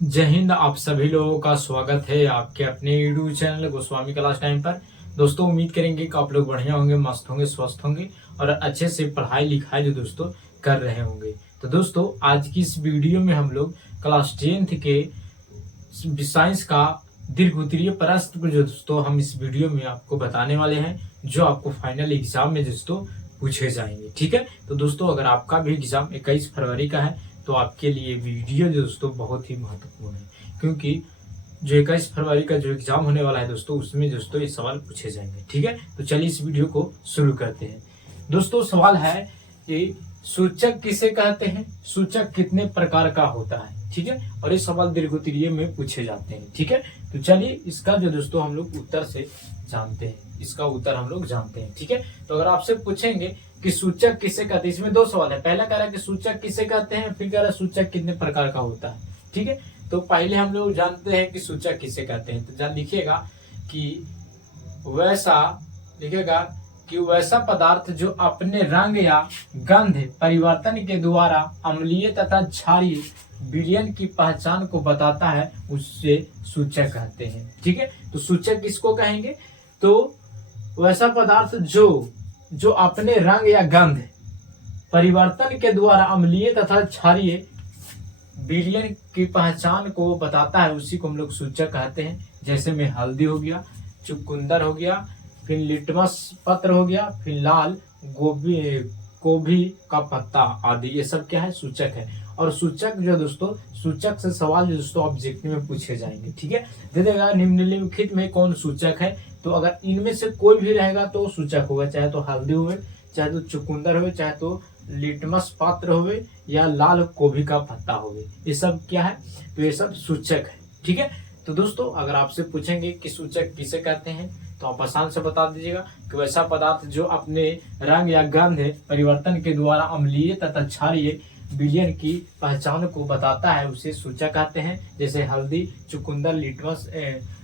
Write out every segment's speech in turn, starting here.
जय हिंद। आप सभी लोगों का स्वागत है आपके अपने YouTube channel Goswami class time पर। दोस्तों उम्मीद करेंगे कि आप लोग बढ़िया होंगे, मस्त होंगे, स्वस्थ होंगे और अच्छे से पढ़ाई लिखाई जो दोस्तों कर रहे होंगे। तो दोस्तों आज की इस वीडियो में हम लोग क्लास 10th के साइंस का दीर्घवृत्तीय प्रश्न को जो दोस्तों हम इस वीडियो में आपको बताने वाले हैं, जो आपको फाइनल एग्जाम में दोस्तों पूछे जाएंगे। ठीक है, तो दोस्तों अगर आपका भी एग्जाम 21 फरवरी का है तो आपके लिए वीडियो जो दोस्तों बहुत ही महत्वपूर्ण है, क्योंकि जो 21 फरवरी का जो एग्जाम होने वाला है दोस्तों, उसमें दोस्तों ये सवाल पूछे जाएंगे। ठीक है, तो चलिए इस वीडियो को शुरू करते हैं। दोस्तों सवाल है कि सूचक किसे कहते हैं, सूचक कितने प्रकार का होता है। ठीक है, और ये सवाल दीर्घवृत्तीय में पूछे जाते हैं। ठीक है, तो चलिए इसका जो दोस्तों हम लोग उत्तर से जानते हैं, इसका उत्तर हम लोग जानते हैं। ठीक है, तो अगर आपसे पूछेंगे कि सूचक किसे कहते हैं, इसमें दो सवाल है। पहला कह रहा है कि सूचक किसे कहते हैं, फिर कह रहा है सूचक कितने प्रकार का होता है। ठीक है, तो पहले हम लोग जानते हैं कि सूचक किसे कहते हैं। तो जान लिखिएगा कि वैसा पदार्थ जो अपने रंग या गंध परिवर्तन के द्वारा अम्लीय तथा क्षारीय विलयन की पहचान को बताता है, उससे सूचक कहते हैं। ठीक है, तो सूचक किसको कहेंगे, तो वैसा पदार्थ जो अपने रंग या गंध परिवर्तन के द्वारा अम्लीय तथा क्षारीय विलयन की पहचान को बताता है, उसी को हम लोग सूचक कहते हैं। जैसे में हल्दी हो गया, चुकंदर हो गया, फिर लिटमस पत्र हो गया, फिर लाल गोभी का पत्ता आदि, ये सब क्या है, सूचक है। और सूचक जो दोस्तों, सूचक से सवाल जो दोस्तों ऑब्जेक्टिव में पूछे जाएंगे। ठीक है, दे देगा निम्नलिखित में कौन सूचक है, तो अगर इनमें से कोई भी रहेगा तो सूचक होगा, चाहे तो हल्दी हुए, चाहे तो चुकंदर हुए, चाहे तो लिटमस पात्र हुए, या लाल गोभी का पत्ता हुए, ये सब क्या है, तो ये सब सूचक है। ठीक है, तो दोस्तों अगर आपसे पूछेंगे कि सूचक किसे कहते हैं, तो आप आसान से बता दीजिएगा कि वैसा पदार्थ जो अपने रंग या गंध परिवर्तन के द्वारा अम्लीय तथा क्षारीय विलयन की पहचान को बताता है, उसे सूचक कहते हैं। जैसे हल्दी, चुकंदर,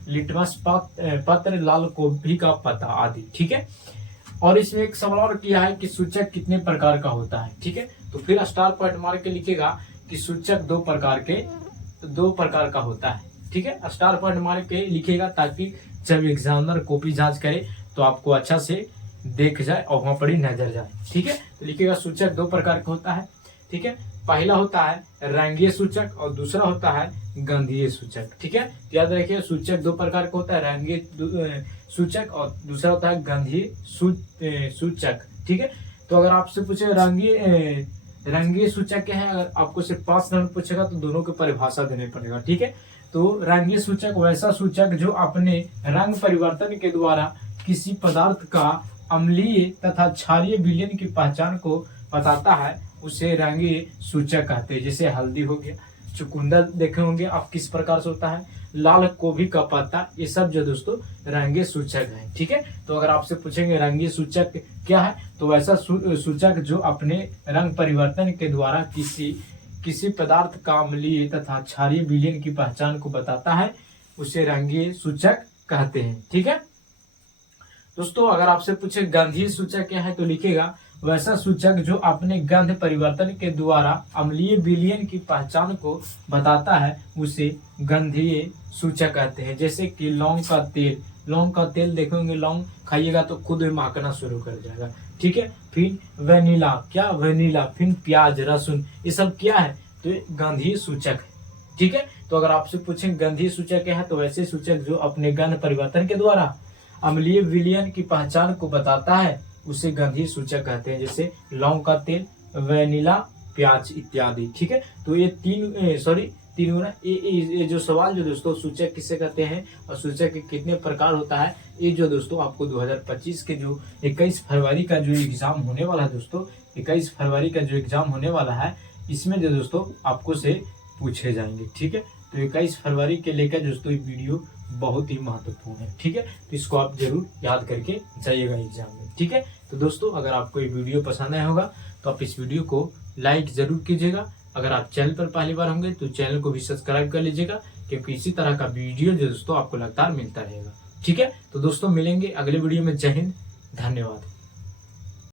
लिटमस पत्र, लाल गोभी का पत्ता आदि। ठीक है, और इसमें एक सवाल और किया है कि सूचक कितने प्रकार का होता है। ठीक है, तो फिर स्टार पॉइंट मार के लिखेगा कि सूचक दो प्रकार का होता है। ठीक है, स्टार पॉइंट मार के लिखेगा ताकि जब एग्जामिनर कॉपी जांच करे तो आपको अच्छा से देख जाए और वहां पर ही नजर जाए। ठीक है, तो लिखेगा सूचक दो प्रकार का होता है। ठीक है, पहला होता है रंगीय सूचक और दूसरा होता है गंधीय सूचक। ठीक है, याद रखिए सूचक दो प्रकार का होता है, रंगीय सूचक और दूसरा होता है गंधीय सूचक। ठीक है, तो अगर आपसे पूछे रंगीय सूचक क्या है, अगर आपको सिर्फ 5 नंबर पूछेगा तो दोनों की परिभाषा देनी पड़ेगा। ठीक है, तो रंगीय सूचक वैसा सूचक जो अपने रंग परिवर्तन के द्वारा किसी पदार्थ का अम्लीय तथा क्षारीय विलयन की पहचान को बताता है, उसे रंगीय सूचक कहते हैं। जैसे हल्दी हो गया, चुकंदर देखे होंगे आप किस प्रकार से होता है, लाल गोभी का पत्ता, ये सब जो दोस्तों रंगीय सूचक है। ठीक है, तो अगर आपसे पूछेंगे रंगीय सूचक क्या है, तो वैसा सूचक जो अपने रंग परिवर्तन के द्वारा किसी पदार्थ का अम्लीय तथा क्षारीय विलयन की पहचान को बताता है, उसे रंगीय सूचक कहते हैं। ठीक है दोस्तों, अगर आपसे पूछे गंधीय सूचक क्या है, तो लिखेगा वैसा सूचक जो अपने गंध परिवर्तन के द्वारा अम्लीय विलयन की पहचान को बताता है, उसे गंधीय सूचक कहते हैं। जैसे कि लौंग का तेल देखेंगे, लौंग खाइएगा तो खुद ही महकना शुरू कर जाएगा। ठीक है, फिर वेनिला, फिर प्याज, लहसुन, ये सब क्या है, तो ये गंधीय सूचक है। ठीक है, तो अगर आपसे पूछें गंधीय सूचक क्या है, तो वैसे सूचक जो अपने गंध परिवर्तन के द्वारा अम्लीय विलयन की पहचान को बताता है, उसे गंधीय सूचक कहते हैं। जैसे लौंग का तेल, वेनिला, प्याज इत्यादि। ठीक है, तो ये ये जो सवाल जो दोस्तों सूचक किसे कहते हैं और सूचक के कितने प्रकार होता है, ये जो दोस्तों आपको 2025 के जो 21 फरवरी का जो एग्जाम होने वाला है दोस्तों, 21 फरवरी का जो एग्जाम होने वाला है, इसमें जो दोस्तों आपको से पूछे जाएंगे। ठीक है, तो 21 फरवरी के लेकर दोस्तों ये वीडियो बहुत ही महत्वपूर्ण है। ठीक है, तो इसको आप जरूर याद करके जाइएगा एग्जाम में। ठीक है, तो दोस्तों अगर आपको ये वीडियो पसंद आया होगा तो आप इस वीडियो को लाइक जरूर कीजिएगा। अगर आप चैनल पर पहली बार होंगे तो चैनल को भी सब्सक्राइब कर लीजिएगा, क्योंकि इसी तरह का वीडियो जो दोस्तों आपको लगातार मिलता रहेगा। ठीक है, तो दोस्तों मिलेंगे अगले वीडियो में। जय हिंद, धन्यवाद।